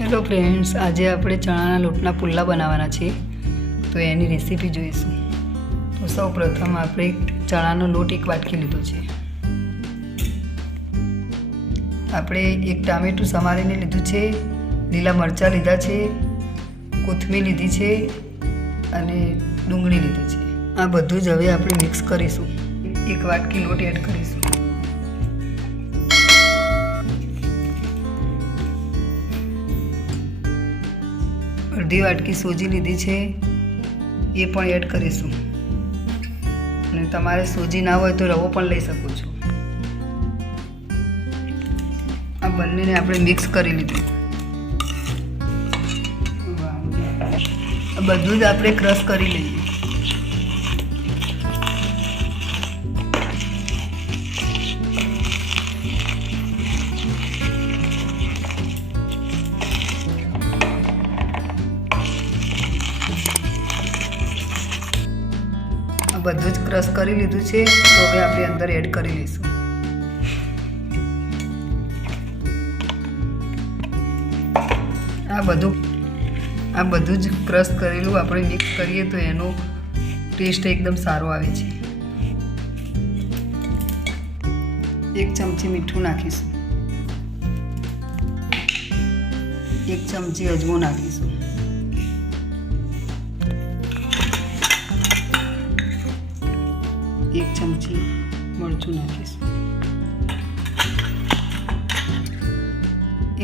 Hello friends આજે આપણે ચણાના લોટના પુલ્લા બનાવવાના છે તો એની રેસીપી જોઈશું. તો સૌ પ્રથમ આપણે ચણાનો લોટ એક વાટકી લીધો છે. આપણે એક ટામેટું સમારીને લીધું છે, લીલા મરચાં લીધા છે, કોથમીર લીધી છે અને ડુંગળી લીધી છે. આ બધું જ હવે આપણે મિક્સ કરીશું. એક વાટકી લોટ એડ કરીશું. અડધી વાટકી સોજી લીધી છે, એ પણ એડ કરીશું. અને તમારે સોજી ના હોય તો રવો પણ લઈ શકો છો. આ બંનેને આપણે મિક્સ કરી લીધું. બધું જ આપણે ક્રશ કરી લઈએ. બધું જ ક્રશ કરી લીધું છે. તો હવે આપણે અંદર એડ કરી લઈશું. આ બધું આ બધું જ ક્રશ કરેલું આપણે મિક્સ કરીએ તો એનો ટેસ્ટ એકદમ સારો આવે છે. એક ચમચી મીઠું નાખીશું. એક ચમચી અજમો નાખીશું. એક ચમચી મરચું નાખીશું.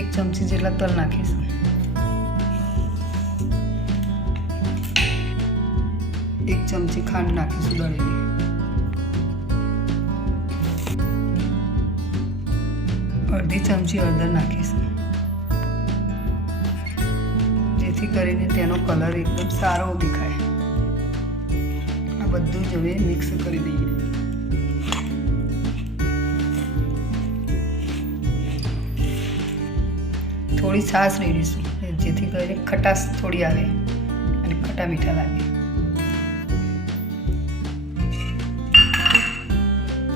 એક ચમચી જેટલા તલ નાખીશ. એક ચમચી ખાંડ નાખીશું દળેલી અડધી ચમચી હળદર નાખીશું. જેથી કરીને તેનો કલર એકદમ સારો દેખાય. બધું જ હવે મિક્સ કરી દઈએ. થોડી છાશ રેડીશું જેથી કરીને ખટાશ થોડી આવે અને ખટા મીઠા લાગે.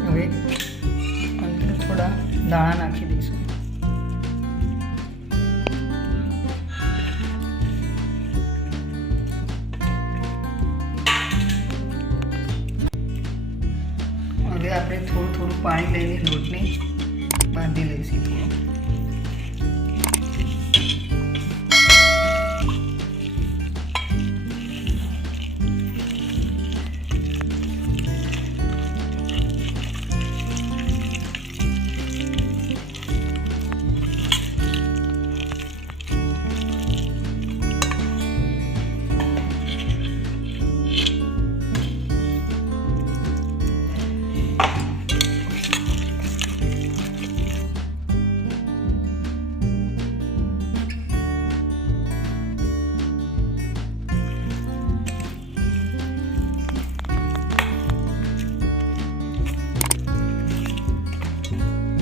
હવે અંદર થોડા દાણા નાખી દઈશું. આપણે થોડું થોડું પાણી લઈને લોટને બાંધી લઈશું.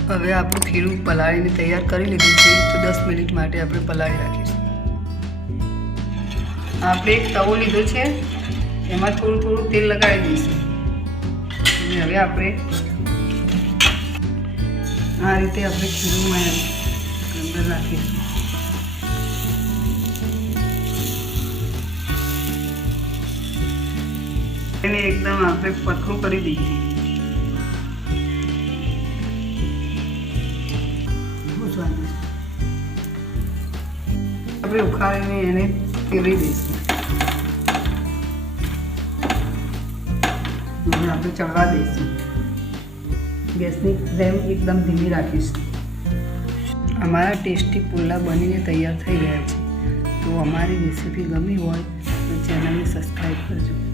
હવે આપણું ખીરું પલાળીને તૈયાર કરી લીધું છે, તો દસ મિનિટ માટે આપણે પલાળી રાખીશું. આપણે એક તવો લીધો છે, એમાં થોડું થોડું તેલ લગાવી દઈશું. અને હવે આપણે આ રીતે આપણે ખીરુંમાં અંદર રાખીશું. એને એકદમ આપણે પતલું કરી દઈએ. ભૂજવાનું આપણે ઉખાડીને એને ફેરવી દઈશું. હવે આપણે ચડવા દઈશું. ગેસની ફ્લેમ એકદમ ધીમી રાખીશું. અમારા ટેસ્ટી પુલ્લા બનીને તૈયાર થઈ ગયા છે. તો અમારી રેસીપી ગમી હોય તો ચેનલને સબસ્ક્રાઈબ કરજો.